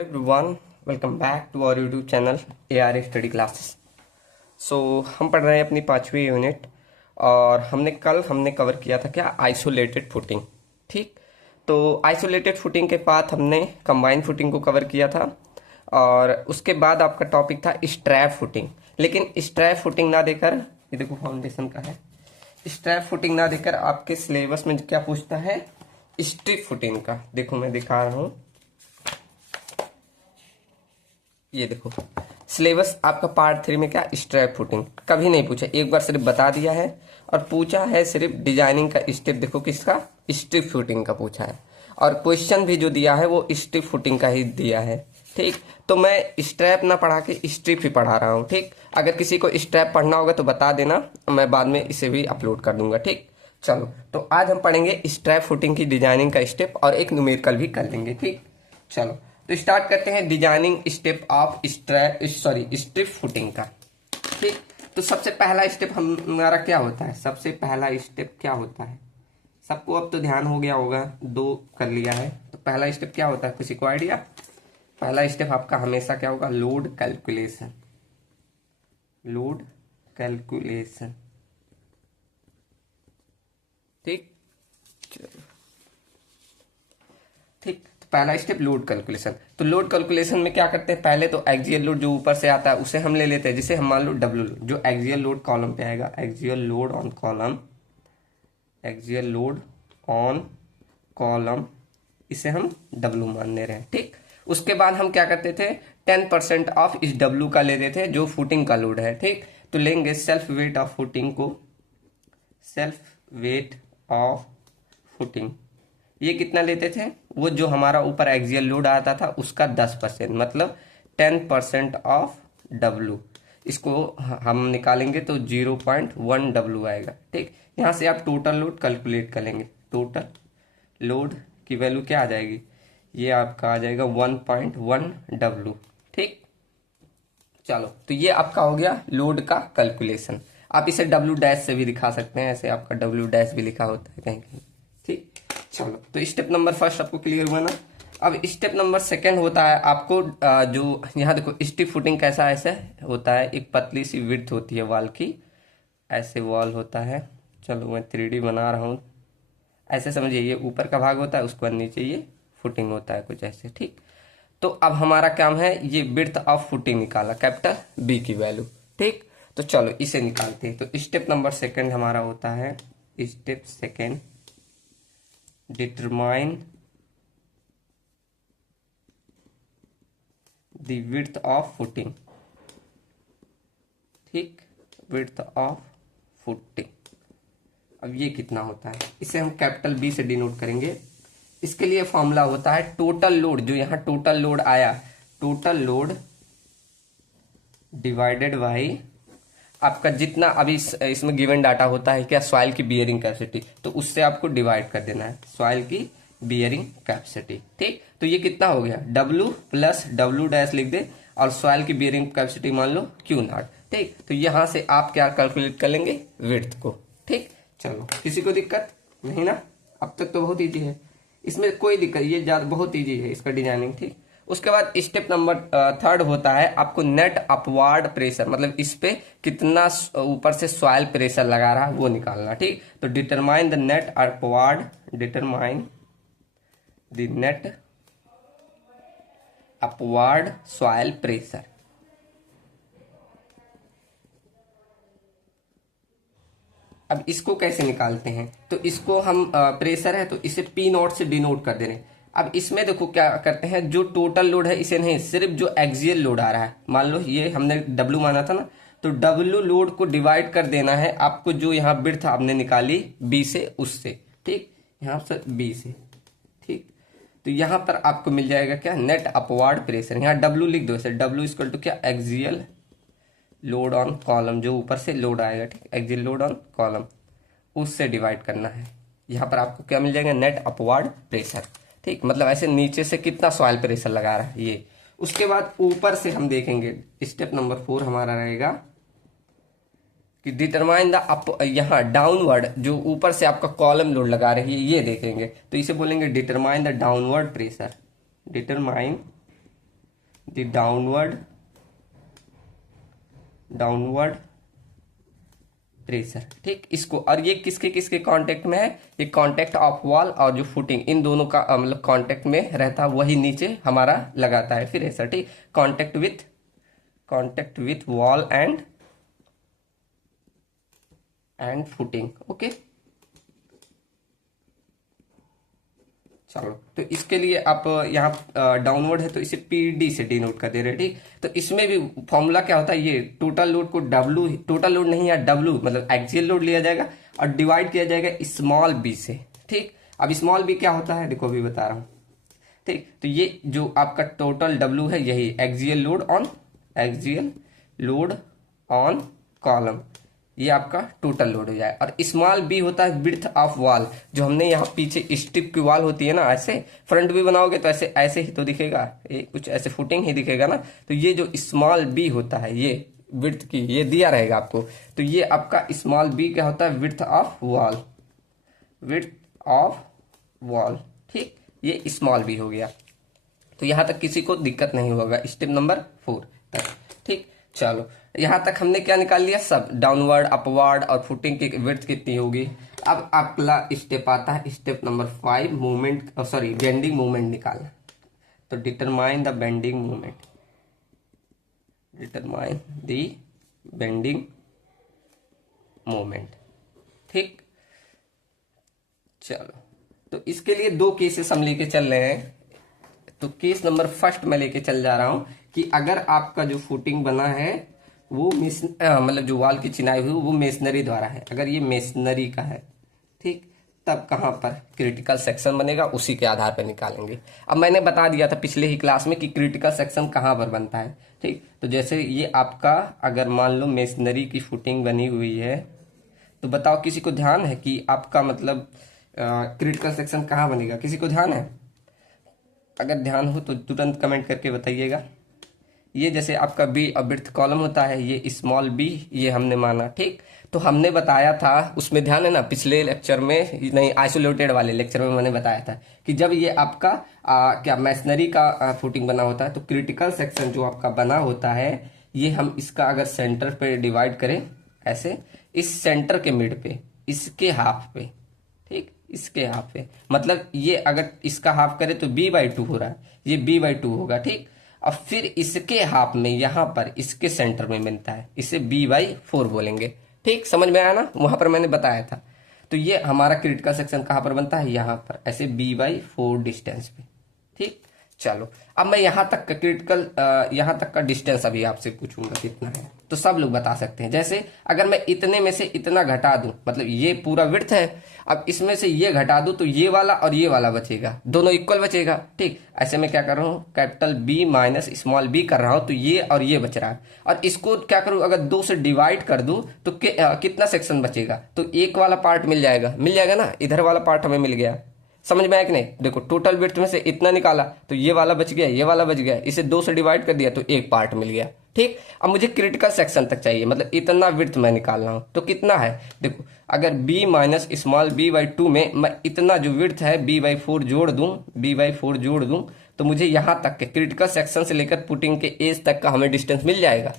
Everyone, welcome back to our YouTube channel ARA study classes. So हम पढ़ रहे हैं अपनी 5वीं यूनिट और हमने कवर किया था क्या, आइसोलेटेड फुटिंग। ठीक, तो आइसोलेटेड फुटिंग के बाद हमने कंबाइंड फुटिंग को कवर किया था और उसके बाद आपका टॉपिक था स्ट्रैप फुटिंग। लेकिन स्ट्रैप फुटिंग ना देकर, ये देखो फाउंडेशन का है, स्ट्रैप फुटिंग ना देकर आपके सिलेबस में क्या पूछता है, स्ट्रिप फुटिंग का। देखो मैं दिखा रहा हूँ, ये देखो सिलेबस आपका पार्ट 3 में क्या, स्ट्रैप फुटिंग कभी नहीं पूछा, एक बार सिर्फ बता दिया है और पूछा है सिर्फ डिजाइनिंग का स्टेप। देखो किसका, स्ट्रिप फुटिंग का पूछा है और क्वेश्चन भी जो दिया है वो स्ट्रिप फुटिंग का ही दिया है। ठीक, तो मैं स्ट्रैप ना पढ़ा के स्ट्रिप ही पढ़ा रहा हूँ। ठीक, अगर किसी को स्ट्रैप पढ़ना होगा तो बता देना, मैं बाद में इसे भी अपलोड कर दूंगा। ठीक, चलो तो आज हम पढ़ेंगे स्ट्रैप फुटिंग की डिजाइनिंग का स्टेप और एक न्यूमेरिकल भी कर लेंगे। ठीक, चलो तो स्टार्ट करते हैं designing step of strip footing का। ठीक, तो सबसे पहला स्टेप हमारा क्या होता है, सबसे पहला स्टेप क्या होता है, सबको अब तो ध्यान हो गया होगा, 2 कर लिया है। तो पहला स्टेप क्या होता है, किसी को आइडिया? पहला स्टेप आपका हमेशा क्या होगा, लोड कैलकुलेशन। लोड कैलकुलेशन, ठीक, ठीक। पहला स्टेप लोड कैलकुलेशन। तो लोड कैलकुलेशन में क्या करते हैं, पहले तो एक्सियल लोड जो ऊपर से आता है उसे हम ले लेते हैं, जिसे हम मान लो डब्ल्यू लोड, जो एक्सियल लोड कॉलम पे आएगा, axial load on column, axial load on column, इसे हम डब्ल्यू मानने रहे। ठीक, उसके बाद हम क्या करते थे, 10% ऑफ इस डब्ल्यू का लेते थे जो फुटिंग का लोड है। ठीक, तो लेंगे सेल्फ वेट ऑफ फुटिंग को, सेल्फ वेट ऑफ फुटिंग, ये कितना लेते थे, वो जो हमारा ऊपर एक्सियल लोड आता था उसका 10%, मतलब 10% ऑफ डब्ल्यू। इसको हम निकालेंगे तो 0.1 डब्ल्यू आएगा। ठीक, यहाँ से आप टोटल लोड कैलकुलेट करेंगे, टोटल लोड की वैल्यू क्या आ जाएगी, ये आपका आ जाएगा 1.1 डब्ल्यू। ठीक, चलो तो ये आपका हो गया लोड का कैलकुलेशन। आप इसे डब्ल्यू डैश से भी दिखा सकते हैं, ऐसे आपका डब्ल्यू डैश भी लिखा होता है कहीं कहीं। ठीक, चलो तो स्टेप नंबर फर्स्ट आपको क्लियर हुआ ना। अब स्टेप नंबर सेकंड होता है आपको जो यहाँ देखो स्टिफ फुटिंग कैसा ऐसे होता है, एक पतली सी विड्थ होती है वॉल की, ऐसे वॉल होता है। चलो मैं 3D बना रहा हूँ, ऐसे समझिए, ये ऊपर का भाग होता है, उसके बाद नीचे ये फुटिंग होता है कुछ ऐसे। ठीक, तो अब हमारा काम है ये विड्थ ऑफ फुटिंग निकाला, कैपिटल बी की वैल्यू। ठीक, तो चलो इसे निकालते हैं। तो स्टेप नंबर सेकंड हमारा होता है, step second, determine the width of footing. ठीक, विड्थ ऑफ फुटिंग, अब ये कितना होता है, इसे हम कैपिटल बी से डिनोट करेंगे। इसके लिए फॉर्मूला होता है टोटल लोड, जो यहाँ टोटल लोड आया, टोटल लोड डिवाइडेड बाई आपका जितना अभी इसमें गिवन डाटा होता है क्या, सॉइल की बियरिंग कैपेसिटी, तो उससे आपको डिवाइड कर देना है, सॉइल की बियरिंग कैपेसिटी। ठीक, तो ये कितना हो गया, डब्ल्यू प्लस डब्ल्यू डैश लिख दे और सॉइल की बियरिंग कैपेसिटी मान लो क्यू नॉट। ठीक, तो यहां से आप क्या कैलकुलेट कर लेंगे, विड्थ को। ठीक, चलो किसी को दिक्कत नहीं ना, अब तक तो बहुत ईजी है, इसमें कोई दिक्कत, ये ज्यादा बहुत ईजी है इसका डिजाइनिंग। ठीक, उसके बाद स्टेप नंबर थर्ड होता है आपको नेट अपवार्ड प्रेशर, मतलब इस पे कितना ऊपर से सॉइल प्रेशर लगा रहा है वो निकालना। ठीक, तो determine the net upward, determine the net upward soil pressure. अब इसको कैसे निकालते हैं, तो इसको हम प्रेशर है तो इसे पी नॉट से डिनोट कर दे रहे हैं। अब इसमें देखो क्या करते हैं, जो टोटल लोड है इसे नहीं, सिर्फ जो एक्सियल लोड आ रहा है, मान लो ये हमने डब्ल्यू माना था ना, तो डब्ल्यू लोड को डिवाइड कर देना है आपको, जो यहाँ विड्थ आपने निकाली बी से उससे। ठीक, यहाँ से बी से। ठीक, तो यहाँ पर आपको मिल जाएगा क्या, नेट अपवार्ड प्रेशर, यहाँ डब्ल्यू लिख दो, इसे डब्ल्यू इक्वल टू क्या, एक्सियल लोड ऑन कॉलम, जो ऊपर से लोड आएगा। ठीक, एक्सियल लोड ऑन कॉलम, उससे डिवाइड करना है। यहाँ पर आपको क्या मिल जाएगा, नेट अपवार्ड प्रेशर। ठीक, मतलब ऐसे नीचे से कितना सॉइल प्रेशर लगा रहा है ये। उसके बाद ऊपर से हम देखेंगे, स्टेप नंबर 4 हमारा रहेगा कि डिटरमाइन द अप, यहाँ डाउनवर्ड जो ऊपर से आपका कॉलम लोड लगा रही है ये देखेंगे, तो इसे बोलेंगे determine the downward pressure, determine the downward pressure. ठीक, इसको, और ये किसके किसके कांटेक्ट में है, ये कांटेक्ट ऑफ वॉल और जो फुटिंग, इन दोनों का मतलब कांटेक्ट में रहता है, वही नीचे हमारा लगाता है फिर ऐसा। ठीक, contact with wall and footing. Okay, चलो, तो इसके लिए आप यहाँ डाउनवर्ड है तो इसे पीडी से डिनोट कर दे रहे हैं। ठीक, तो इसमें भी फॉर्मूला क्या होता है, ये टोटल लोड को डब्लू, टोटल लोड नहीं या डब्लू मतलब एक्सियल लोड लिया जाएगा और डिवाइड किया जाएगा स्मॉल बी से। ठीक, अब स्मॉल बी क्या होता है, देखो अभी बता रहा हूँ। ठीक, तो ये जो आपका टोटल डब्लू है यही एक्सियल लोड ऑन कॉलम, ये आपका टोटल लोड हो जाए। और स्मॉल बी होता है विड्थ ऑफ वॉल, जो हमने यहाँ पीछे स्टिप की वॉल होती है ना, ऐसे फ्रंट भी बनाओगे तो ऐसे ऐसे ही तो दिखेगा, ये कुछ ऐसे फुटिंग ही दिखेगा ना। तो ये जो स्मॉल बी होता है ये विड्थ की, ये दिया रहेगा आपको। तो ये आपका स्मॉल बी क्या होता है, विड्थ ऑफ वॉल। ठीक, ये स्मॉल बी हो गया। तो यहां तक किसी को दिक्कत नहीं होगा स्टेप नंबर 4 तक। ठीक, चलो, यहां तक हमने क्या निकाल लिया, सब डाउनवर्ड, अपवर्ड और फुटिंग की विड्थ कितनी होगी। अब अगला स्टेप आता है step number 5, movement sorry bending movement निकालना। तो डिटरमाइन द बेंडिंग मूवमेंट। ठीक, चलो, तो इसके लिए 2 केसेस हम लेके चल रहे हैं। तो केस नंबर 1 मैं लेके चल जा रहा हूं कि अगर आपका जो फुटिंग बना है वो मतलब जो वॉल की चिनाई हुई वो मेसनरी द्वारा है, अगर ये मेसनरी का है, ठीक, तब कहां पर क्रिटिकल सेक्शन बनेगा, उसी के आधार पर निकालेंगे। अब मैंने बता दिया था पिछले ही क्लास में कि क्रिटिकल सेक्शन कहां पर बनता है। ठीक, तो जैसे ये आपका अगर मान लो मेसनरी की फुटिंग बनी हुई है, तो बताओ किसी को ध्यान है कि आपका मतलब क्रिटिकल सेक्शन कहां बनेगा, किसी को ध्यान है? अगर ध्यान हो तो तुरंत कमेंट करके बताइएगा। ये जैसे आपका बी और ब्रेड्थ कॉलम होता है, ये स्मॉल बी, ये हमने माना। ठीक, तो हमने बताया था उसमें, ध्यान है ना, पिछले लेक्चर में नहीं, आइसोलेटेड वाले लेक्चर में मैंने बताया था कि जब ये आपका क्या मैसनरी का फुटिंग बना होता है तो क्रिटिकल सेक्शन जो आपका बना होता है, ये हम इसका अगर सेंटर पे डिवाइड करें ऐसे, इस सेंटर के मिड पे, इसके हाफ पे, ठीक, इसके हाफ पे, मतलब ये अगर इसका हाफ करे तो b/2 हो रहा है, ये b/2 होगा। ठीक, और फिर इसके हाफ में यहां पर इसके सेंटर में मिलता है, इसे b/4 बोलेंगे। ठीक, समझ में आया ना, वहां पर मैंने बताया था। तो ये हमारा क्रिटिकल सेक्शन कहां पर बनता है, यहां पर ऐसे b/4 डिस्टेंस पे। ठीक, चलो, अब मैं यहां तक का यहां तक का डिस्टेंस अभी आपसे पूछूंगा कितना है, तो सब लोग बता सकते हैं। जैसे अगर मैं इतने में से इतना घटा दूं, मतलब ये पूरा विड्थ है, अब इसमें से ये घटा दूं तो ये वाला और ये वाला बचेगा, दोनों इक्वल बचेगा। ठीक, ऐसे में क्या कर रहा हूं, capital B minus small B कर रहा हूं, तो ये और ये बच रहा है। और इसको क्या करूं, अगर 2 से डिवाइड कर दूं तो कितना सेक्शन बचेगा, तो एक वाला पार्ट मिल जाएगा ना, इधर वाला पार्ट हमें मिल गया। समझ में आया कि नहीं? देखो, टोटल विड्थ में से इतना निकाला तो ये वाला बच गया, ये वाला बच गया, इसे 2 से डिवाइड कर दिया तो एक पार्ट मिल गया। ठीक, अब मुझे क्रिटिकल सेक्शन तक चाहिए, मतलब इतना विड्थ मैं निकाल रहा हूं, तो कितना है, देखो, अगर b माइनस स्मॉल b/2 में मैं इतना जो विड्थ है b/4 जोड़ दूं, तो मुझे यहां तक के क्रिटिकल सेक्शन से लेकर पुटिंग के एज तक का हमें डिस्टेंस मिल जाएगा।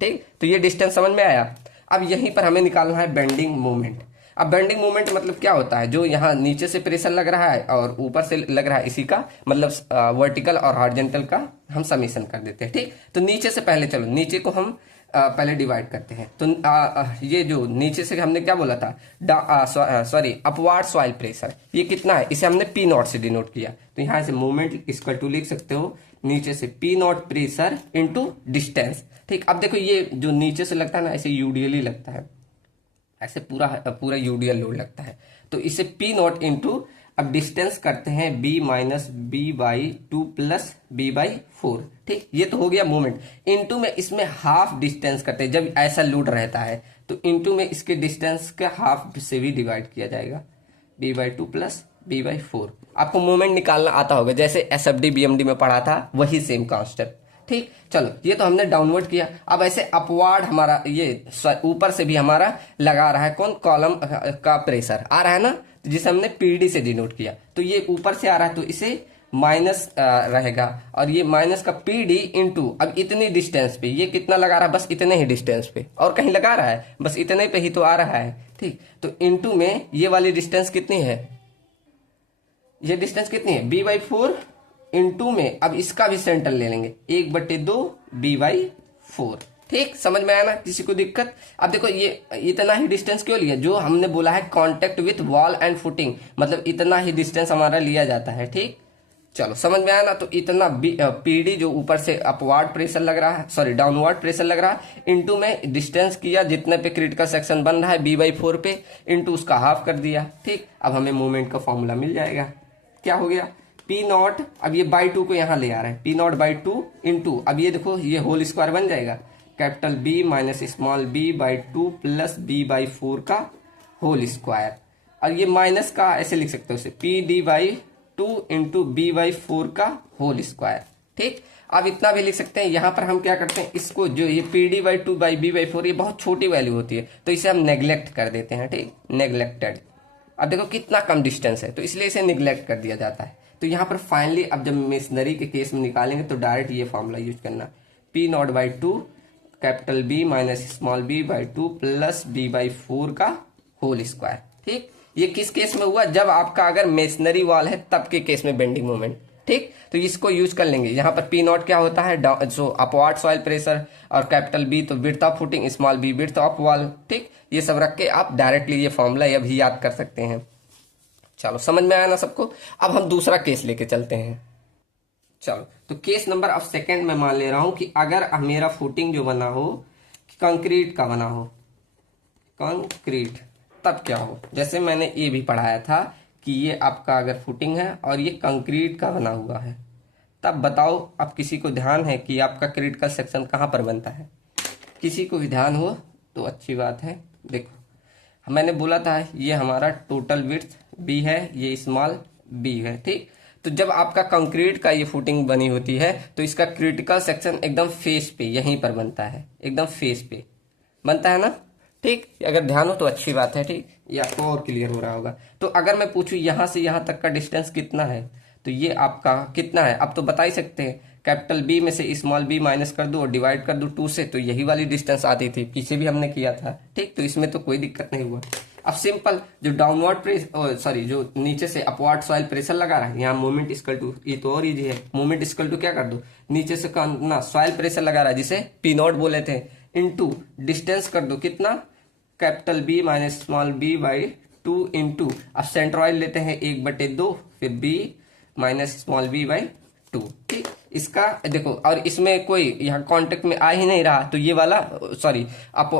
ठीक, तो ये डिस्टेंस समझ में आया। अब यहीं पर हमें निकालना है बेंडिंग मोमेंट। अब बेंडिंग मोमेंट मतलब क्या होता है, जो यहाँ नीचे से प्रेशर लग रहा है और ऊपर से लग रहा है, इसी का मतलब वर्टिकल और हॉरिजॉन्टल का हम समीशन कर देते हैं। ठीक, तो नीचे से पहले, चलो नीचे को हम पहले डिवाइड करते हैं। तो ये जो नीचे से हमने क्या बोला था, अपवार्ड सॉइल प्रेशर, ये कितना है, इसे हमने P0 से डिनोट किया। तो यहाँ से मोमेंट इक्वल टू लिख सकते हो नीचे से P0 प्रेशर इंटू डिस्टेंस। ठीक, अब देखो ये जो नीचे से लगता है ना, ऐसे यूडियली लगता है, ऐसे पूरा यूडियल लोड लगता है, तो इसे P0 इंटू, अब डिस्टेंस करते हैं b minus b/2 plus b/4। ठीक, ये तो हो गया मूवमेंट। इंटू में इसमें हाफ डिस्टेंस करते हैं, जब ऐसा लोड रहता है तो इंटू में इसके डिस्टेंस के हाफ से भी डिवाइड किया जाएगा, b/2 प्लस b/4। आपको मूवमेंट निकालना आता होगा, जैसे SFD BMD में पढ़ा था, वही सेम कॉन्सेप्ट। ठीक, चलो, ये तो हमने डाउनवर्ड किया। अब ऐसे अपवार्ड हमारा ये ऊपर से भी हमारा लगा रहा है, कौन, कॉलम का प्रेशर आ रहा है ना, जिसे हमने PD से डिनोट किया। तो ये ऊपर से आ रहा है तो इसे माइनस रहेगा, और ये माइनस का पी डी इंटू, अब इतनी डिस्टेंस पे ये कितना लगा रहा है, बस इतने ही डिस्टेंस पे, और कहीं लगा रहा है, बस इतने पे ही तो आ रहा है। ठीक, तो इंटू में ये वाली डिस्टेंस कितनी है, ये डिस्टेंस कितनी है b/4 इंटू में, अब इसका भी सेंटर ले लेंगे 1/2 b/4। ठीक, समझ में आया ना, किसी को दिक्कत? अब देखो ये इतना ही डिस्टेंस क्यों लिया, जो हमने बोला है contact with wall and footing, मतलब इतना ही डिस्टेंस हमारा लिया जाता है। ठीक, चलो समझ में आया ना। तो इतना पीडी जो ऊपर से अपवार्ड प्रेशर लग रहा है, सॉरी डाउनवर्ड प्रेशर लग रहा है, इंटू में डिस्टेंस किया जितने पे क्रिटिकल सेक्शन बन रहा है b/4 पे, इंटू उसका हाफ कर दिया। ठीक, अब हमें मूवमेंट का फॉर्मूला मिल जाएगा। क्या हो गया, पी नॉट, अब ये बाई 2 को यहां ले आ रहे हैं, पी नॉट बाई 2 इंटू, अब ये देखो ये होल स्क्वायर बन जाएगा, capital B minus small b/2 plus b/4 का होल स्क्वायर, और ये माइनस का ऐसे लिख सकते हो उसे pd/2 इंटू b/4 का होल स्क्वायर। ठीक, अब इतना भी लिख सकते हैं। यहां पर हम क्या करते हैं, इसको जो ये pd/2 बाई b/4 ये बहुत छोटी वैल्यू होती है, तो इसे हम नेग्लेक्ट कर देते हैं। ठीक, नेग्लेक्टेड। अब देखो कितना कम डिस्टेंस है, तो इसलिए इसे निगलेक्ट कर दिया जाता है। तो यहाँ पर फाइनली अब जब मेसनरी के केस में निकालेंगे तो डायरेक्ट ये फॉर्मूला यूज करना, p0/2 capital B minus small b/2 plus b/4 का होल स्क्वायर। ठीक, ये किस केस में हुआ, जब आपका अगर मेसनरी वॉल है तब के केस में बेंडिंग मोमेंट। ठीक, तो इसको यूज कर लेंगे। यहाँ पर p0 क्या होता है, सो अपवार्ड सॉइल प्रेशर, और कैपिटल B तो width of footing, small b width of wall. ठीक, ये सब रख के आप डायरेक्टली ये फॉर्मूला ये भी याद कर सकते हैं। चलो समझ में आया ना सबको। अब हम दूसरा केस लेके चलते हैं। चलो, तो केस नंबर अब सेकंड में मान ले रहा हूं कि अगर मेरा फुटिंग जो बना हो कंक्रीट का बना हो, कंक्रीट, तब क्या हो, जैसे मैंने ये भी पढ़ाया था कि ये आपका अगर फुटिंग है और ये कंक्रीट का बना हुआ है, तब बताओ अब किसी को ध्यान है कि आपका क्रिटिकल सेक्शन कहां पर बनता है? किसी को भी ध्यान हो तो अच्छी बात है। देखो मैंने बोला था ये हमारा टोटल विड्थ b है, ये स्मॉल b है। ठीक, तो जब आपका कंक्रीट का ये फुटिंग बनी होती है तो इसका क्रिटिकल सेक्शन एकदम फेस पे यहीं पर बनता है, एकदम फेस पे बनता है ना। ठीक, अगर ध्यान हो तो अच्छी बात है। ठीक, ये आपको और क्लियर हो रहा होगा। तो अगर मैं पूछूं यहां से यहां तक का डिस्टेंस कितना है, तो ये आपका कितना है, अब तो बता ही सकते हैं। कैपिटल बी में से स्मॉल b माइनस कर दो और डिवाइड कर दो 2 से, तो यही वाली डिस्टेंस आती थी, पीछे भी हमने किया था। ठीक, तो इसमें तो कोई दिक्कत नहीं हुआ। अब सिंपल जो डाउनवर्ड प्रेशर, सॉरी जो नीचे से अपवर्ड सॉइल प्रेशर लगा रहा है, यहाँ मोमेंट इक्वल टू, ये तो और इजी है, मोमेंट इक्वल टू क्या कर दो, नीचे से ना सॉइल प्रेशर लगा रहा है जिसे p0 बोले थे, इनटू डिस्टेंस कर दो कितना, capital B minus small b/2 into, अब सेंट्रॉइड लेते हैं 1/2, फिर b माइनस स्मॉल b/2। ठीक, इसका देखो, और इसमें कोई यहाँ कांटेक्ट में आ ही नहीं रहा, तो ये वाला सॉरी अप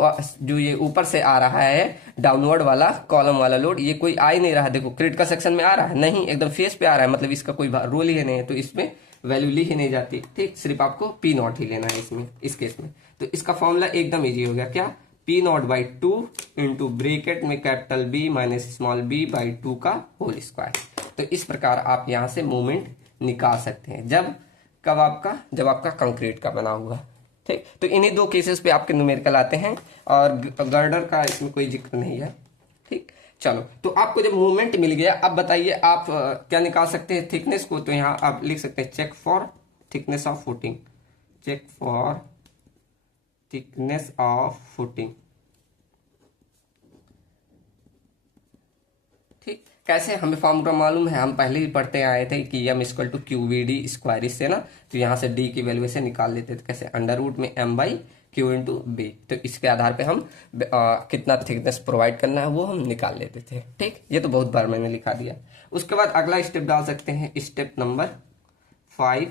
जो ये ऊपर से आ रहा है डाउनवर्ड वाला कॉलम वाला लोड, ये कोई आ ही नहीं रहा। देखो क्रिटिकल सेक्शन में आ रहा है नहीं, एकदम फेस पे आ रहा है, मतलब इसका कोई रोल ही नहीं है, तो इसमें वैल्यू ली ही नहीं जाती। ठीक, सिर्फ आपको p0 ही लेना है इसमें, इस केस में। तो इसका फॉर्मूला एकदम ईजी हो गया, क्या, p0/2 इंटू ब्रेकेट में capital B minus small b/2 का होल स्क्वायर। तो इस प्रकार आप यहां से मूवमेंट निकाल सकते हैं, जब कब आपका, जब आपका कंक्रीट का बना हुआ। ठीक, तो इन्हीं दो केसेस पे आपके न्यूमेरिकल आते हैं, और गर्डर का इसमें कोई जिक्र नहीं है। ठीक, चलो, तो आपको जब मूवमेंट मिल गया, अब बताइए आप क्या निकाल सकते हैं, थिकनेस को। तो यहाँ आप लिख सकते हैं check for thickness of footing, check for thickness of footing. ठीक, कैसे, हमें फॉर्मूला मालूम है, हम पहले ही पढ़ते आए थे कि m equal to QVD square, इससे ना, तो यहाँ से d की वैल्यू से निकाल लेते थे, कैसे, अंडर रूट में m/q इंटू b। तो इसके आधार पे हम कितना थिकनेस प्रोवाइड करना है वो हम निकाल लेते थे। ठीक, ये तो बहुत बार मैंने लिखा दिया। उसके बाद अगला स्टेप डाल सकते हैं, स्टेप नंबर 5,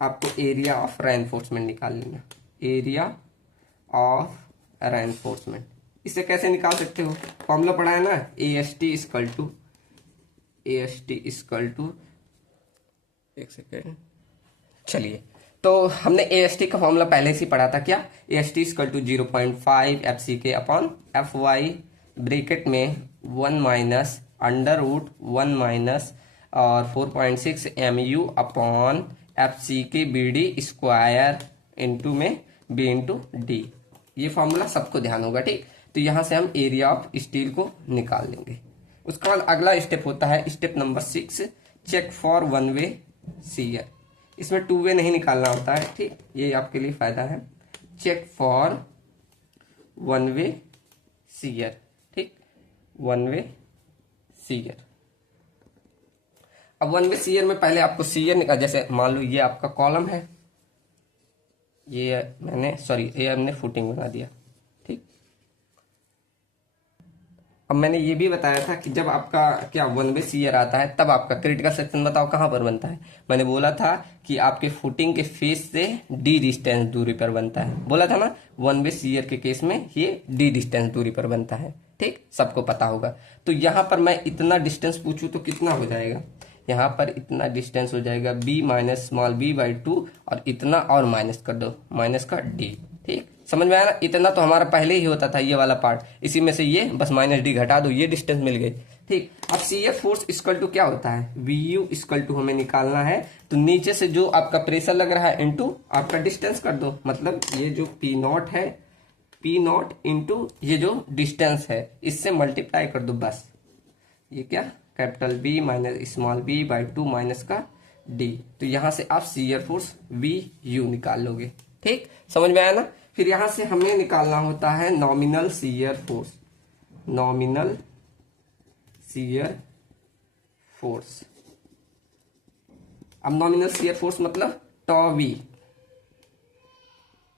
आपको एरिया ऑफ रेनफोर्समेंट निकाल लेना, एरिया ऑफ रेनफोर्समेंट। इसे कैसे निकाल सकते हो, फॉर्मूला पढ़ा है ना, AST इक्वल टू, एक सेकेंड, चलिए, तो हमने AST का फॉर्मूला पहले से पढ़ा था, क्या, AST equal to 0.5 FCK upon FY bracket में 1 माइनस अंडर रूट 1 माइनस और 4.6 MU upon FCK BD square into में B इंटू D। ये फॉर्मूला सबको ध्यान होगा। ठीक, तो यहां से हम एरिया ऑफ स्टील को निकाल लेंगे। उसके बाद अगला स्टेप होता है step number 6, check for one way shear. इसमें टू वे नहीं निकालना होता है, ठीक, ये आपके लिए फायदा है। Check for one way shear, ठीक, वन वे सीयर। अब वन वे सीयर में पहले आपको सीयर निकाल, जैसे मान लो ये आपका कॉलम है, ये हमने फुटिंग बना दिया, ठीक। अब मैंने ये भी बताया था कि जब आपका क्या वन वे सीयर आता है तब आपका क्रिटिकल सेक्शन बताओ कहां पर बनता है। मैंने बोला था कि आपके फुटिंग के फेस से डी डिस्टेंस दूरी पर बनता है, बोला था ना। वन वे सीयर के केस में ये डी डिस्टेंस दूरी पर बनता है, ठीक, सबको पता होगा। तो यहां पर मैं इतना डिस्टेंस पूछूं तो कितना हो जाएगा, यहाँ पर इतना डिस्टेंस हो जाएगा b minus small b by 2, और इतना और माइनस कर दो, माइनस का d, ठीक, समझ में आया ना। इतना तो हमारा पहले ही होता था ये वाला पार्ट, इसी में से ये बस माइनस d घटा दो, ये डिस्टेंस मिल गई, ठीक। अब सीयर फोर्स इक्वल टू क्या होता है, vu इक्वल टू हमें निकालना है, तो नीचे से जो आपका प्रेशर लग रहा है इनटू आपका डिस्टेंस कर दो, मतलब ये जो p नॉट है, p नॉट इंटू ये जो डिस्टेंस है इससे मल्टीप्लाई कर दो, बस ये क्या capital B minus small b by 2 minus का d। तो यहां से आप सीयर फोर्स VU निकाल लोगे, ठीक, समझ में आया ना। फिर यहां से हमें निकालना होता है nominal shear force, nominal shear force. अब नॉमिनल सीयर फोर्स मतलब टॉ V।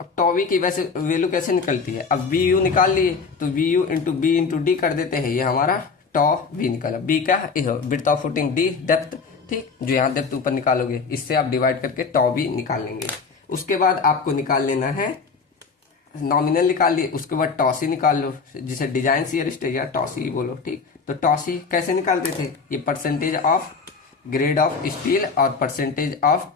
अब टॉ V की वैसे वैल्यू कैसे निकलती है, अब VU निकाल लिए तो VU into B into D कर देते हैं, ये हमारा टॉ V निकाला। B का width of footing, D depth, ठीक, जो यहाँ डेप्थ ऊपर निकालोगे इससे आप डिवाइड करके टॉ V निकाल लेंगे। उसके बाद आपको निकाल लेना है नॉमिनल, निकाल लिए, उसके बाद टॉ C निकाल लो, जिसे डिजाइन सीयर स्ट्रेस या टॉ C बोलो, ठीक। तो टॉ C कैसे निकालते थे, ये percentage of grade of steel और परसेंटेज ऑफ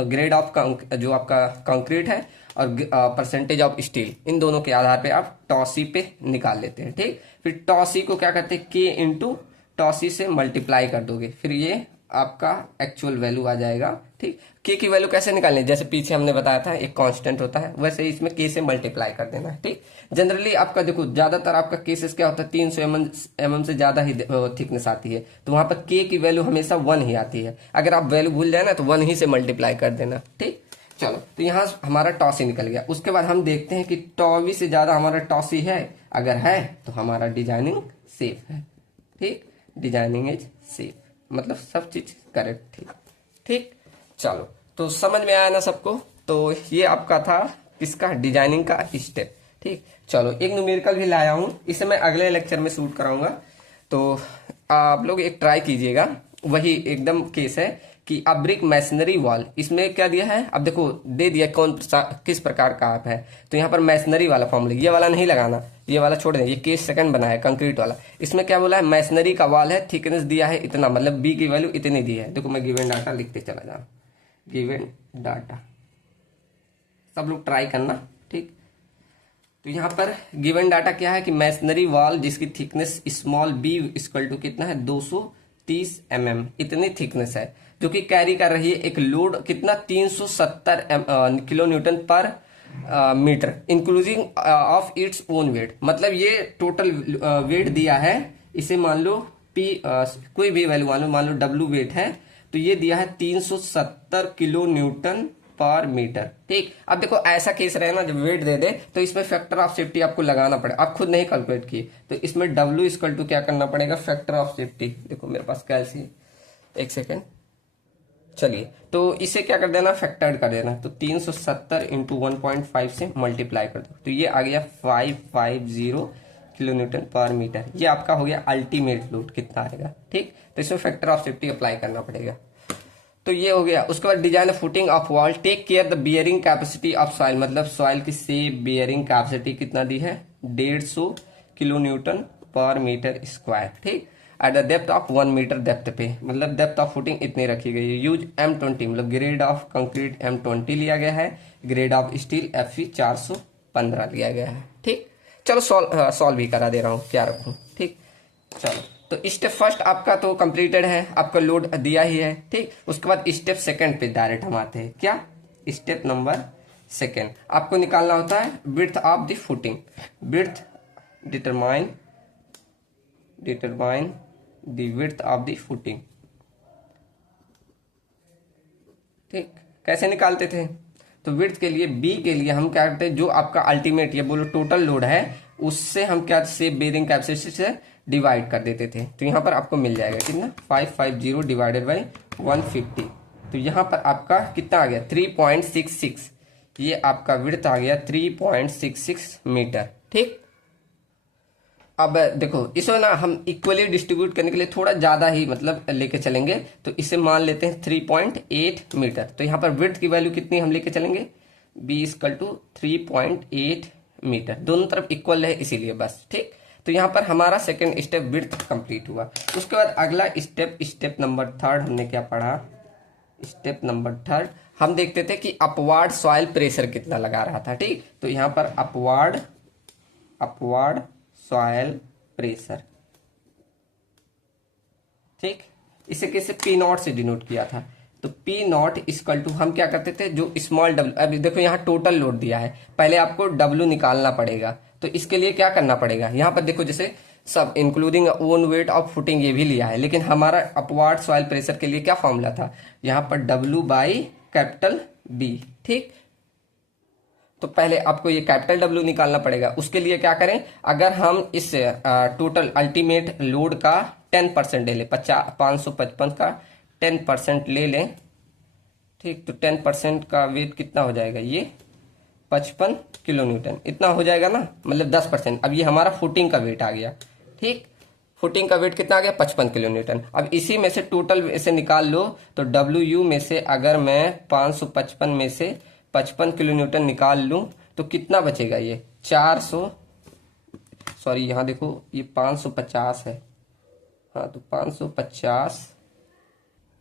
ग्रेड ऑफ जो आपका कंक्रीट है और परसेंटेज ऑफ स्टील, इन दोनों के आधार पे आप टॉ C पे निकाल लेते हैं, ठीक। फिर टॉ C को क्या करते हैं, K इंटू टॉ C से मल्टीप्लाई कर दोगे, फिर ये आपका एक्चुअल वैल्यू आ जाएगा, ठीक। K की वैल्यू कैसे निकालनी है, जैसे पीछे हमने बताया था एक कांस्टेंट होता है, वैसे ही इसमें K से मल्टीप्लाई कर देना है, ठीक। जनरली आपका देखो ज्यादातर आपका केसेस क्या होता है, 300 mm से ज्यादा ही थिकनेस आती है, तो वहां पर K की वैल्यू हमेशा 1 ही आती है। अगर आप वैल्यू भूल जाए ना तो 1 ही से मल्टीप्लाई कर देना, ठीक। चलो, तो यहाँ हमारा टॉ C निकल गया। उसके बाद हम देखते हैं कि टॉ V से ज्यादा हमारा टॉ C है, अगर है तो हमारा डिजाइनिंग सेफ है, ठीक, डिजाइनिंग इज सेफ, मतलब सब चीज करेक्ट थी, ठीक। चलो, तो समझ में आया ना सबको। तो ये आपका था किसका, डिजाइनिंग का स्टेप, ठीक। चलो, एक न्यूमेरिकल भी लाया हूं, इसे मैं अगले लेक्चर में शूट कराऊंगा, तो आप लोग एक ट्राई कीजिएगा। वही एकदम केस है कि अब ब्रिक मैसनरी वॉल, इसमें क्या दिया है, अब देखो दे दिया किस प्रकार का आप है, तो यहाँ पर मैसनरी वाला फॉर्मूला, ये वाला नहीं लगाना, ये वाला छोड़ दें, ये केस सेकंड बना है कंक्रीट वाला। इसमें क्या बोला है, मैसनरी का वॉल है, थिकनेस दिया है इतना, मतलब B की वैल्यू इतनी दी है। देखो मैं गिवन डाटा लिखते चला जाऊँ, गिवन डाटा, सब लोग ट्राई करना, ठीक। तो यहाँ पर गिवन डाटा क्या है कि मैसनरी वॉल जिसकी thickness small b equal to कितना है, 230 mm, इतनी थिकनेस है, जो कि कैरी कर रही है एक लोड कितना, 370 kilo newton per metre, including of its own weight. मतलब ये टोटल वेट दिया है, इसे मान लो P कोई भी वैल्यू मान लो W वेट है, तो ये दिया है 370 किलो न्यूटन पर मीटर, ठीक। अब देखो ऐसा केस रहे ना, जब वेट दे दे तो इसमें फैक्टर ऑफ सेफ्टी आपको लगाना पड़ेगा, आप खुद नहीं कैलकुलेट किए, तो इसमें W इक्वल टू क्या करना पड़ेगा, फैक्टर ऑफ सेफ्टी। देखो मेरे पास कैलसी, एक सेकेंड, चलिए, तो इसे क्या कर देना, फैक्टर्ड कर देना, तो 370 इंटू 1.5 से मल्टीप्लाई कर दो, तो ये आ गया 550 किलो न्यूटन पर मीटर। ये आपका हो गया अल्टीमेट लोड कितना आएगा, ठीक। तो इसमें फैक्टर ऑफ सेफ्टी अप्लाई करना पड़ेगा, तो ये हो गया। उसके बाद design footing of wall, take care the bearing capacity of soil, मतलब सॉइल की से बियरिंग कैपेसिटी कितना दी है, 150 kilo newton per metre square, ठीक। At the depth of 1 metre depth पे, मतलब डेप्थ ऑफ फुटिंग इतनी रखी गई है। यूज M20, मतलब ग्रेड ऑफ कंक्रीट M20 लिया गया है, ग्रेड ऑफ स्टील FE 415 लिया गया है, ठीक। चलो सॉल्व भी करा दे रहा हूँ, क्या रखूं, ठीक। चलो, तो स्टेप फर्स्ट आपका तो कंप्लीटेड है, आपका लोड दिया ही है, ठीक। उसके बाद स्टेप सेकंड पे डायरेक्ट हम आते हैं, क्या, स्टेप नंबर सेकंड, आपको निकालना होता है width of the footing. Width, determine the width of the footing, ठीक, कैसे निकालते थे? तो विड्थ के लिए बी के लिए हम क्या करते हैं, जो आपका अल्टीमेट ये बोलो टोटल लोड है उससे हम क्या शेप बेरिंग कैपेसिटी से डिवाइड कर देते थे। तो यहाँ पर आपको मिल जाएगा कितना 550 डिवाइडेड बाई 150। तो यहाँ पर आपका कितना आ गया 3.66। ये आपका विड्थ आ गया 3.66 मीटर। ठीक, अब देखो इसमें ना हम इक्वली डिस्ट्रीब्यूट करने के लिए थोड़ा ज्यादा ही मतलब लेके चलेंगे। तो इसे मान लेते हैं 3.8 मीटर। तो यहाँ पर विड्थ की वैल्यू कितनी हम लेके चलेंगे, b इक्वल टू 3.8 मीटर। दोनों तरफ इक्वल है इसीलिए बस। ठीक, तो यहाँ पर हमारा सेकेंड स्टेप विड्थ कंप्लीट हुआ। उसके बाद अगला स्टेप नंबर थर्ड हमने क्या पढ़ा, स्टेप नंबर थर्ड हम देखते थे कि अपवार्ड सॉइल प्रेशर कितना लगा रहा था। ठीक, तो यहाँ पर अपवार्ड सॉइल प्रेशर, ठीक, इसे कैसे पी नॉट से डिनोट किया था। तो पी नॉट इक्वल टू हम क्या करते थे, जो स्मॉल डब्ल्यू, अभी देखो यहाँ टोटल लोड दिया है, पहले आपको डब्ल्यू निकालना पड़ेगा। तो इसके लिए क्या करना पड़ेगा, यहाँ पर देखो जैसे सब including own weight of footing ये भी लिया है, लेकिन हमारा अपवार्ड सॉइल प्रेशर के लिए क्या फॉर्मूला था, यहाँ पर डब्ल्यू बाई कैपिटल बी। ठीक, तो पहले आपको ये कैपिटल डब्ल्यू निकालना पड़ेगा। उसके लिए क्या करें, अगर हम इस टोटल अल्टीमेट लोड का 10% ले लें, 555 का 10% ले लें। ठीक, तो 10% का वेट कितना हो जाएगा, ये 55 किलो न्यूटन इतना हो जाएगा ना, मतलब 10%। अब ये हमारा फुटिंग का वेट आ गया। ठीक, फुटिंग का वेट कितना आ गया 55 किलो न्यूटन। अब इसी में से टोटल से निकाल लो, तो डब्ल्यू में से अगर मैं 555 में से 55 किलो न्यूटन निकाल लूं तो कितना बचेगा, ये 400, सॉरी यहाँ देखो ये 550 है, हाँ तो 550,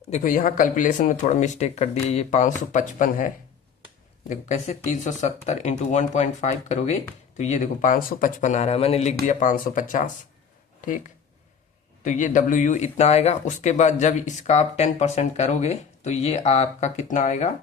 देखो यहाँ कैलकुलेशन में थोड़ा मिस्टेक कर दी, ये 555 है। देखो कैसे 370 इंटू 1.5 करोगे तो ये देखो 555 आ रहा है, मैंने लिख दिया 550। ठीक, तो ये डब्ल्यू इतना आएगा। उसके बाद जब इसका आप 10% करोगे तो ये आपका कितना आएगा,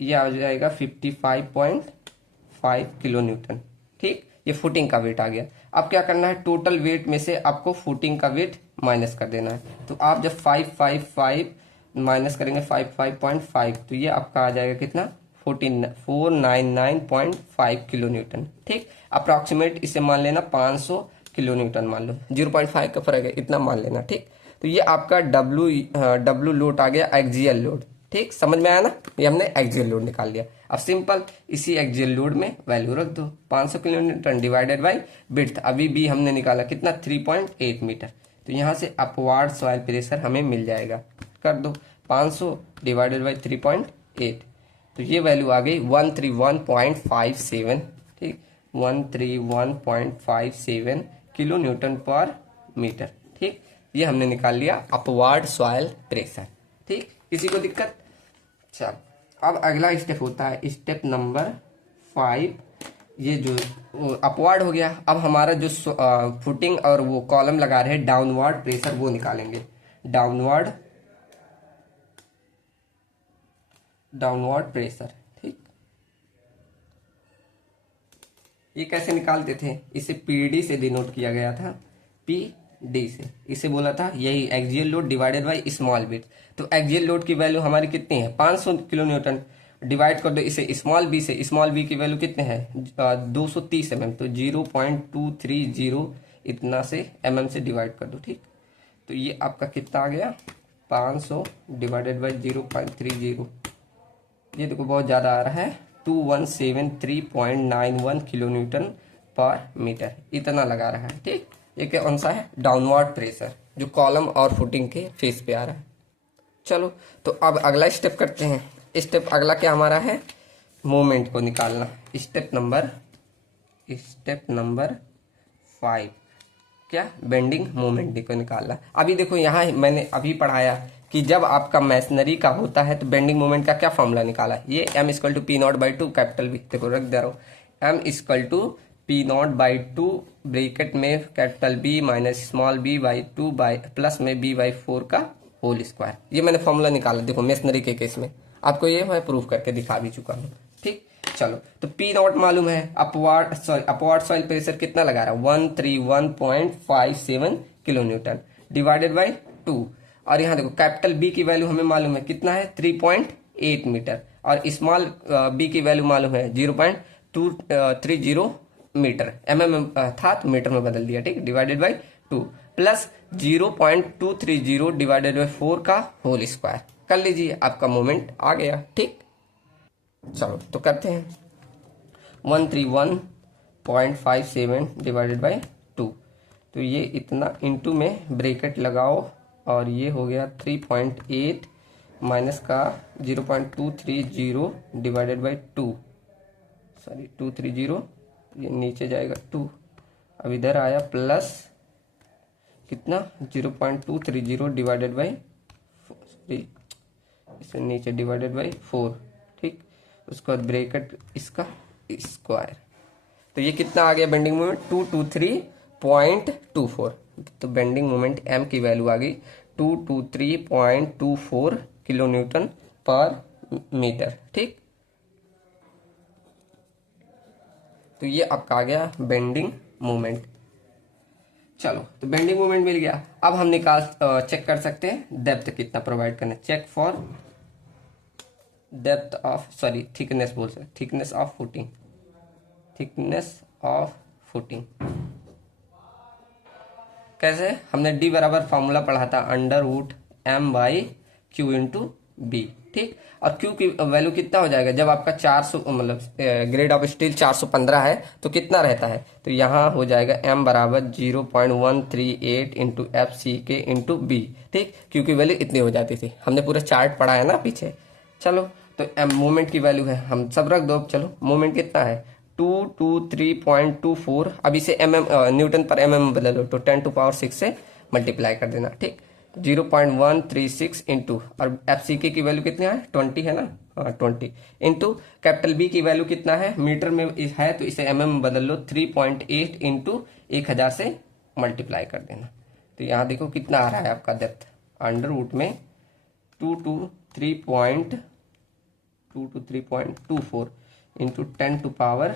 ये आ जाएगा 55.5 किलो न्यूटन। ठीक, ये फुटिंग का वेट आ गया। अब क्या करना है, टोटल वेट में से आपको फुटिंग का वेट माइनस कर देना है। तो आप जब 555 माइनस करेंगे 55.5 तो ये आपका आ जाएगा कितना 499.5 किलो न्यूटन। ठीक, अप्रॉक्सीमेट इसे मान लेना 500 किलो न्यूटन मान लो, 0.5 का फर्क है इतना मान लेना। ठीक, तो ये आपका डब्ल्यू लोड आ गया, एक्सियल लोड। ठीक, समझ में आया ना, ये हमने एक्सियल लोड निकाल लिया। अब सिंपल इसी एक्सियल लोड में वैल्यू रख दो, 500 kilo Newton divided by width, अभी भी हमने निकाला कितना 3.8 मीटर। तो यहाँ से अपवार्ड सॉइल प्रेशर हमें मिल जाएगा, कर दो 500 डिवाइडेड बाई 3.8, तो ये वैल्यू आ गई 131.57। ठीक, 131.57 किलो न्यूटन पर मीटर। ठीक, ये हमने निकाल लिया अपवार्ड सॉइल प्रेशर। ठीक, किसी को दिक्कत? चल, अब अगला स्टेप होता है स्टेप नंबर 5। ये जो अपवार्ड हो गया, अब हमारा जो फुटिंग और वो कॉलम लगा रहे हैं डाउनवर्ड प्रेशर वो निकालेंगे। Downward pressure. ठीक, ये कैसे निकालते थे, इसे पीडी से डिनोट किया गया था, पीडी से। इसे बोला था यही axial load divided by small bit. तो एक्सियल लोड की वैल्यू हमारी कितनी है 500 किलो न्यूटन, डिवाइड कर दो इसे स्मॉल बी से, स्मॉल बी की वैल्यू कितने है 230 mm, तो 0.230 इतना से mm से डिवाइड कर दो। ठीक, तो ये आपका कितना आ गया 500 डिवाइडेड बाई 0.30, ये देखो बहुत ज्यादा आ रहा है 2173.91 किलो न्यूटन पर मीटर इतना लगा रहा है। ठीक, ये कौन सा है डाउनवर्ड प्रेशर, जो कॉलम और फुटिंग के फेस पे आ रहा है। चलो, तो अब अगला स्टेप करते हैं। स्टेप अगला क्या हमारा है, मोमेंट को निकालना। स्टेप नंबर 5 क्या, बेंडिंग मोमेंट को निकालना। अभी देखो यहाँ मैंने अभी पढ़ाया कि जब आपका मैसनरी का होता है तो बेंडिंग मोमेंट का क्या फॉर्मूला निकाला, ये m equal to P naught by 2 capital B, देखो रख दे रहा हूँ, m equal to P naught by 2 bracket में capital B minus small B by 2 by plus में b बाई 4 का होल स्क्वायर। ये मैंने फॉर्मूला निकाला, देखो मैसनरी के केस में आपको ये मैं प्रूफ करके दिखा भी चुका हूँ। ठीक, चलो, तो पी नॉट मालूम है, अपवार्ड सॉइल प्रेशर कितना लगा रहा है 131.57 किलो न्यूटन डिवाइडेड बाई 2, और यहाँ देखो कैपिटल बी की वैल्यू हमें मालूम है कितना है 3.8 8 मीटर, और स्मॉल बी की वैल्यू मालूम है 0.230 मीटर, mm था तो मीटर में बदल दिया, ठीक, divided by 2 plus 0.230 divided by 4 का होल स्क्वायर। कर लीजिए, आपका मोमेंट आ गया। ठीक, चलो तो करते हैं। 131.57 डिवाइडेड बाई 2, तो ये इतना इंटू में ब्रैकेट लगाओ, और ये हो गया 3.8 माइनस का 0.230 डिवाइडेड बाई 2, सॉरी 230, ये नीचे जाएगा 2, अब इधर आया प्लस कितना 0.230 डिवाइडेड बाई, सॉरी इसे नीचे डिवाइडेड बाई 4, ठीक, उसके बाद ब्रैकेट इसका स्क्वायर, तो ये कितना आ गया बेंडिंग मोमेंट 223.24। तो बेंडिंग मोमेंट m की वैल्यू आ गई 223.24 किलो न्यूटन पर मीटर। ठीक, तो ये आपका आ गया बेंडिंग मोमेंट। चलो तो बेंडिंग मोमेंट मिल गया। अब हम चेक कर सकते हैं डेप्थ कितना प्रोवाइड करना। Check for depth of, sorry thickness बोल सकते, thickness of footing, thickness of footing कैसे, हमने डी बराबर फॉर्मूला पढ़ा था √m/q इंटू बी। ठीक, और क्यू की वैल्यू कितना हो जाएगा जब आपका 400 मतलब ग्रेड ऑफ स्टील 415 है तो कितना रहता है, तो यहाँ हो जाएगा m बराबर 0.138 इंटू एफ सी के इंटू बी। ठीक, क्यू की वैल्यू इतनी हो जाती थी, हमने पूरा चार्ट पढ़ा है ना पीछे। चलो तो मोमेंट की वैल्यू है, हम सब रख दो। चलो मोमेंट कितना है 223.24, अब इसे न्यूटन पर mm बदल लो तो 10⁶ से मल्टीप्लाई कर देना। ठीक, 0.136 इंटू, और एफसीके की वैल्यू कितनी है 20 है ना, 20 इंटू कैपिटल बी की वैल्यू कितना है मीटर में है तो इसे में बदल लो 3.8 इंटू 1000 से मल्टीप्लाई कर देना। तो यहाँ देखो कितना आ रहा है आपका डेप्थ, अंडर रूट में 223.24 इंटू 10⁶,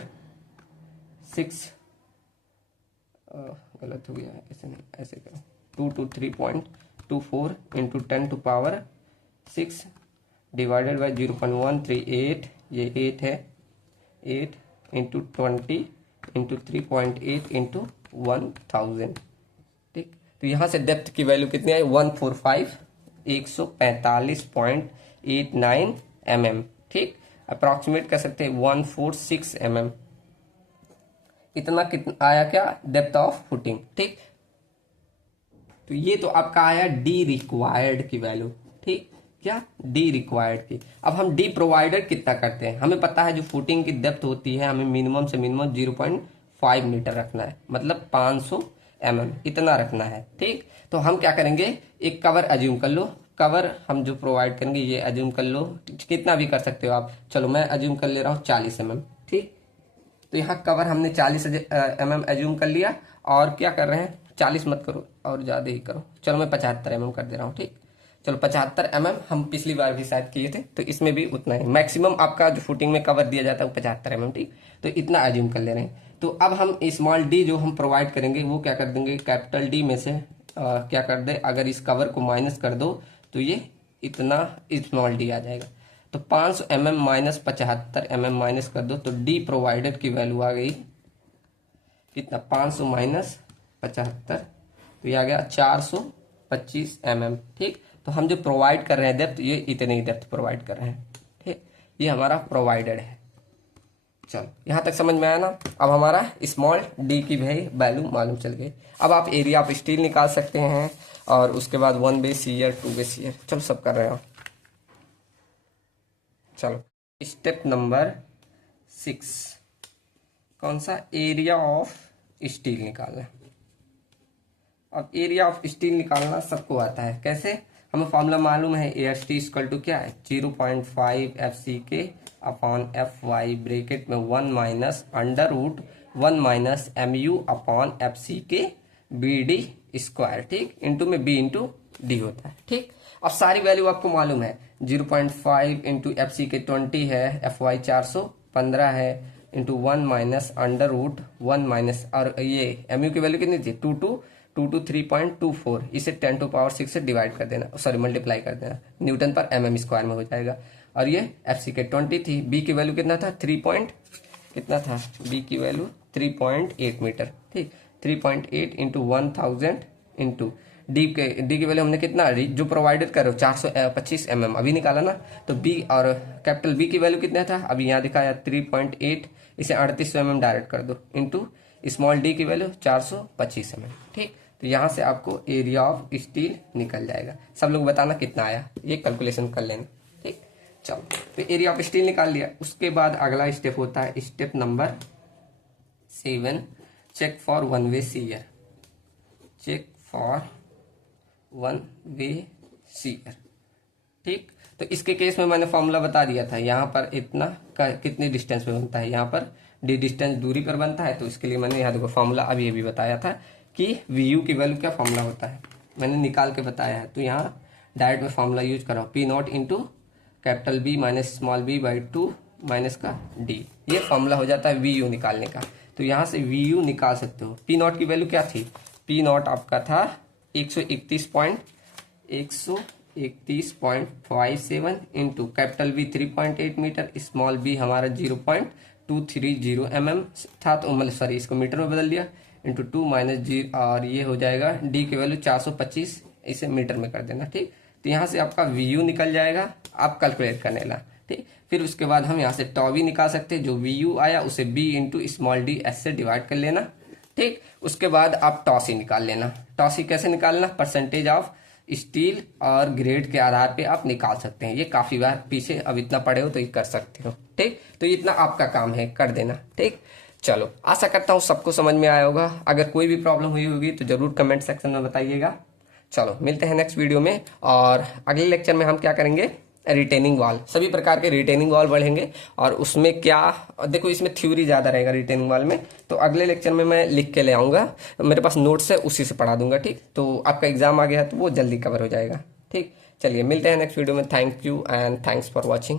गलत हो गया, ऐसे नहीं, ऐसे करो 223.24 इंटू 10⁶ डिवाइडेड बाई 0.138, ये 8 है, 8 इंटू 20 इंटू 3.8 इंटू 1000। ठीक, तो यहाँ से डेप्थ की वैल्यू कितनी आई 145 mm। ठीक, अप्रॉक्सीमेट कर सकते हैं 146 mm, इतना कितना आया क्या डेप्थ ऑफ फुटिंग। ठीक, तो ये तो आपका आया डी रिक्वायर्ड की वैल्यू। ठीक, क्या डी रिक्वायर्ड की। अब हम डी प्रोवाइडेड कितना करते हैं, हमें पता है जो फुटिंग की डेप्थ होती है हमें मिनिमम से मिनिमम 0.5 मीटर रखना है, मतलब 500 mm इतना रखना है। ठीक, तो हम क्या करेंगे, एक कवर अज्यूम कर लो, कवर हम जो प्रोवाइड करेंगे ये अज्यूम कर लो, कितना भी कर सकते हो आप। चलो मैं अज्यूम कर ले रहा हूँ 40 mm। ठीक, तो यहाँ कवर हमने 40 mm अज्यूम कर लिया, और क्या कर रहे हैं 40 मत करो और ज्यादा ही करो, चलो मैं 75 mm कर दे रहा हूँ। ठीक, चलो 75 mm हम पिछली बार भी शायद किए थे, तो इसमें भी उतना ही मैक्सिमम आपका जो फुटिंग में कवर दिया जाता है वो 75 mm। ठीक, तो इतना अज्यूम कर ले रहे हैं। तो अब हम स्मॉल डी जो हम प्रोवाइड करेंगे वो क्या कर देंगे, कैपिटल डी में से क्या कर दे, अगर इस कवर को माइनस कर दो तो ये इतना स्मॉल डी आ जाएगा। तो 500 mm माइनस 75 mm माइनस कर दो तो डी प्रोवाइडेड की वैल्यू आ गई कितना 500 माइनस 75, तो ये आ गया 425 mm। ठीक, तो हम जो प्रोवाइड कर रहे हैं डेप्थ ये इतने ही डेप्थ प्रोवाइड कर रहे हैं। ठीक, ये हमारा प्रोवाइडेड है। चलो यहाँ तक समझ में आया ना। अब हमारा स्मॉल डी की भी वैल्यू मालूम चल गई। अब आप एरिया ऑफ स्टील निकाल सकते हैं, और उसके बाद 1 बेस ईयर 2 बेस ईयर, चलो सब कर रहे हो। चलो स्टेप नंबर 6, कौन सा, एरिया ऑफ स्टील निकालना। अब एरिया ऑफ स्टील निकालना सबको आता है, कैसे, हमें फॉर्मूला मालूम है AST इक्वल टू क्या है 0.5 FCK अपॉन FY ब्रैकेट में 1 minus under root 1 minus MU upon FCK BD square. ठीक, इंटू में B इंटू D होता है। ठीक, अब सारी वैल्यू आपको मालूम है 0.5 इंटू FCK 20 है, FY 415 है, into 1 minus under root 1 minus, और ये MU की वैल्यू कितनी थी 223.24, इसे 10⁶ से डिवाइड कर देना, सॉरी मल्टीप्लाई कर देना, न्यूटन पर mm स्क्वायर में हो जाएगा। और ये FC के 20 थी। B की वैल्यू कितना था, 3 पॉइंट कितना था, B की वैल्यू 3.8 मीटर, ठीक। 3.8 इंटू 1000 इंटू डी की वैल्यू हमने कितना जो प्रोवाइडेड करो 425 mm अभी निकाला ना, तो B और कैपिटल B की वैल्यू कितना था, अभी यहाँ दिखाया 3.8, इसे 3800 mm डायरेक्ट कर दो इंटू स्मॉल d की वैल्यू 425 mm, ठीक। तो यहाँ से आपको एरिया ऑफ स्टील निकल जाएगा। सब लोग बताना कितना आया, ये कैलकुलेशन कर लेना, ठीक। चलो, तो एरिया ऑफ स्टील निकाल लिया। उसके बाद अगला स्टेप होता है step number 7, check for one way shear. Check for one way shear, ठीक। तो इसके केस में मैंने फॉर्मूला बता दिया था, यहाँ पर इतना कितने डिस्टेंस पे बनता है, यहाँ पर डी डिस्टेंस दूरी पर बनता है। तो इसके लिए मैंने यहाँ देखो फॉर्मूला अभी ये भी बताया था कि वीयू की वैल्यू क्या फॉर्मूला होता है, मैंने निकाल के बताया है। तो यहाँ डायरेक्ट में फॉर्मूला यूज करो, P naught into capital B minus small B by 2 minus का डी, ये फॉर्मूला हो जाता है वीयू निकालने का। तो यहाँ से वीयू निकाल सकते हो। पी नॉट की वैल्यू क्या थी, पी नॉट आपका था 131.57 into capital B 3.8 metre, small B हमारा 0.230 mm था, तो मतलब सॉरी इसको मीटर में बदल दिया, इंटू 2 माइनस जी, और ये हो जाएगा डी की वैल्यू 425, इसे मीटर में कर देना, ठीक। तो यहाँ से आपका वीयू निकल जाएगा, आप कैलकुलेट करने ला, ठीक। फिर उसके बाद हम यहाँ से टॉ भी निकाल सकते हैं, जो वीयू आया उसे B into small D S से डिवाइड कर लेना, ठीक। उसके बाद आप टॉसी निकाल लेना। टॉसी कैसे निकालना, परसेंटेज ऑफ स्टील और ग्रेड के आधार पे आप निकाल सकते हैं। ये काफी बार पीछे अब इतना पढ़े हो तो ये कर सकते हो, ठीक। तो इतना आपका काम है, कर देना, ठीक। चलो, आशा करता हूँ सबको समझ में आया होगा। अगर कोई भी प्रॉब्लम हुई होगी तो जरूर कमेंट सेक्शन में बताइएगा। चलो, मिलते हैं नेक्स्ट वीडियो में, और अगले लेक्चर में हम क्या करेंगे, रिटेनिंग वॉल, सभी प्रकार के रिटेनिंग वॉल बढ़ेंगे। और उसमें क्या देखो, इसमें थ्योरी ज़्यादा रहेगा रिटेनिंग वॉल में, तो अगले लेक्चर में मैं लिख के ले आऊँगा, मेरे पास नोट्स है उसी से पढ़ा दूंगा, ठीक। तो आपका एग्जाम आ गया तो वो जल्दी कवर हो जाएगा, ठीक। चलिए, मिलते हैं नेक्स्ट वीडियो में। Thank you and thanks for watching.